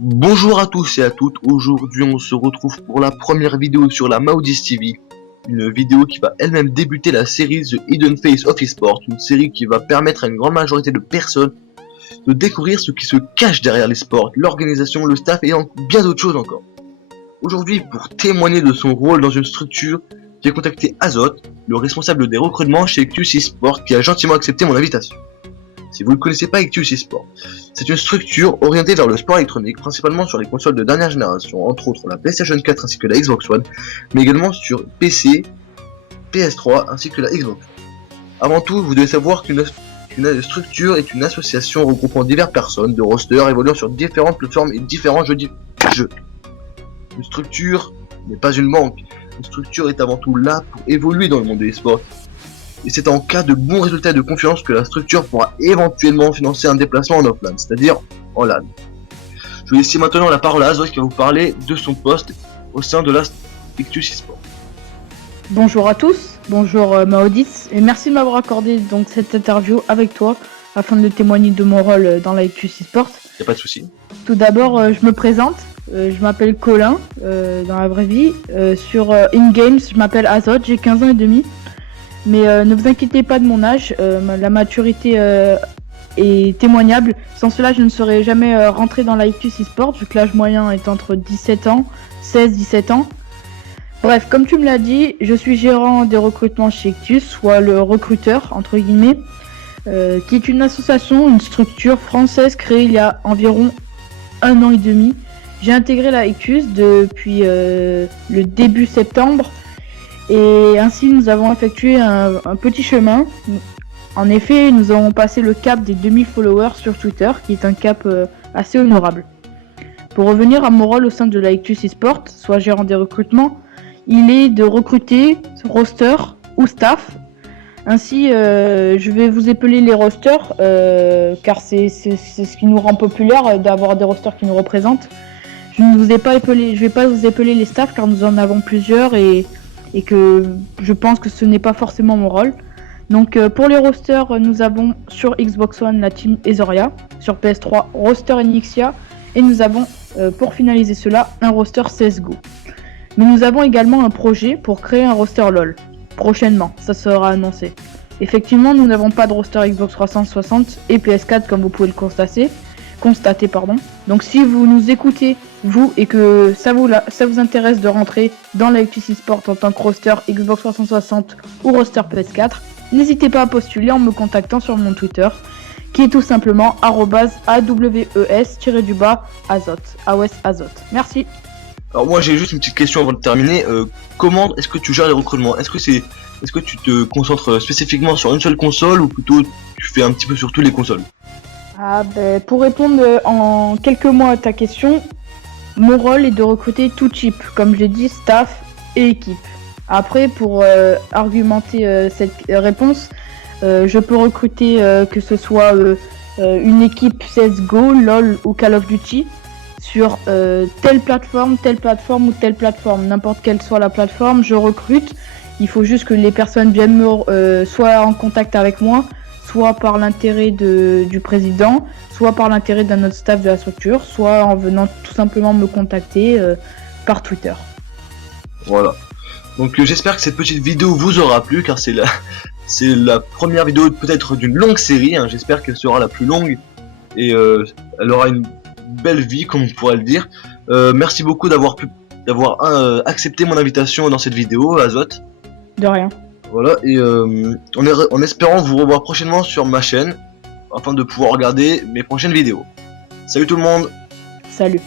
Bonjour à tous et à toutes, aujourd'hui on se retrouve pour la première vidéo sur la Maudis TV. Une vidéo qui va elle-même débuter la série The Hidden Face of eSport, une série qui va permettre à une grande majorité de personnes de découvrir ce qui se cache derrière les sports, l'organisation, le staff et bien d'autres choses encore. Aujourd'hui, pour témoigner de son rôle dans une structure, j'ai contacté Azot, le responsable des recrutements chez Ictus eSport, qui a gentiment accepté mon invitation. Si vous ne connaissez pas Ictus eSport, c'est une structure orientée vers le sport électronique, principalement sur les consoles de dernière génération, entre autres la PlayStation 4 ainsi que la Xbox One, mais également sur PC, PS3 ainsi que la Xbox. Avant tout, vous devez savoir qu'une structure est une association regroupant diverses personnes de rosters évoluant sur différentes plateformes et différents jeux. Une structure n'est pas une banque, une structure est avant tout là pour évoluer dans le monde de l'esport. Et c'est en cas de bons résultats et de confiance que la structure pourra éventuellement financer un déplacement en offline, c'est-à-dire en LAN. Je vais laisser maintenant la parole à Azot qui va vous parler de son poste au sein de la Ictus eSport. Bonjour à tous, bonjour Maudis, et merci de m'avoir accordé donc cette interview avec toi afin de témoigner de mon rôle dans la Ictus eSport. Y'a pas de souci. Tout d'abord, je me présente, je m'appelle Colin dans la vraie vie. Sur InGames, je m'appelle Azot, j'ai 15 ans et demi. Mais ne vous inquiétez pas de mon âge, la maturité est témoignable. Sans cela, je ne serais jamais rentré dans la Ictus eSport, vu que l'âge moyen est entre 17 ans, 16-17 ans. Bref, comme tu me l'as dit, je suis gérant des recrutements chez Ictus, soit le recruteur, entre guillemets, qui est une association, une structure française créée il y a environ 1 an et demi. J'ai intégré la Ictus depuis le début septembre. Et ainsi nous avons effectué un petit chemin. En effet, nous avons passé le cap des 2000 followers sur Twitter, qui est un cap assez honorable. Pour revenir à mon rôle au sein de la Ictus eSport, soit gérant des recrutements, il est de recruter roster ou staff. Ainsi, je vais vous épeler les rosters, car c'est ce qui nous rend populaire d'avoir des rosters qui nous représentent. Je ne vais pas vous épeler les staffs, car nous en avons plusieurs et que je pense que ce n'est pas forcément mon rôle. Donc pour les rosters, nous avons sur Xbox One la team Ezoria, sur PS3 roster Nixia, et nous avons pour finaliser cela un roster CSGO. Mais nous avons également un projet pour créer un roster LoL. Prochainement, ça sera annoncé. Effectivement, nous n'avons pas de roster Xbox 360 et PS4 comme vous pouvez le constater. Donc si vous nous écoutez, vous, et que ça vous intéresse de rentrer dans la Ictus eSport en tant que roster Xbox 360 ou roster PS4, n'hésitez pas à postuler en me contactant sur mon Twitter, qui est tout simplement @aws-azot. Merci. Alors moi j'ai juste une petite question avant de terminer. Comment est-ce que tu gères les recrutements? Est-ce que tu te concentres spécifiquement sur une seule console ou plutôt tu fais un petit peu sur toutes les consoles? Pour répondre en quelques mots à ta question, mon rôle est de recruter tout type, comme je l'ai dit, staff et équipe. Après, pour argumenter cette réponse, je peux recruter que ce soit une équipe CSGO, LoL ou Call of Duty sur telle plateforme ou telle plateforme. N'importe quelle soit la plateforme, je recrute. Il faut juste que les personnes viennent soit en contact avec moi, soit par l'intérêt du président, soit par l'intérêt d'un autre staff de la structure, soit en venant tout simplement me contacter par Twitter. Voilà. Donc j'espère que cette petite vidéo vous aura plu, car c'est la première vidéo peut-être d'une longue série, hein. J'espère qu'elle sera la plus longue et elle aura une belle vie, comme on pourrait le dire. Merci beaucoup d'avoir accepté mon invitation dans cette vidéo, Azot. De rien. Voilà, et en espérant vous revoir prochainement sur ma chaîne, afin de pouvoir regarder mes prochaines vidéos. Salut tout le monde! Salut.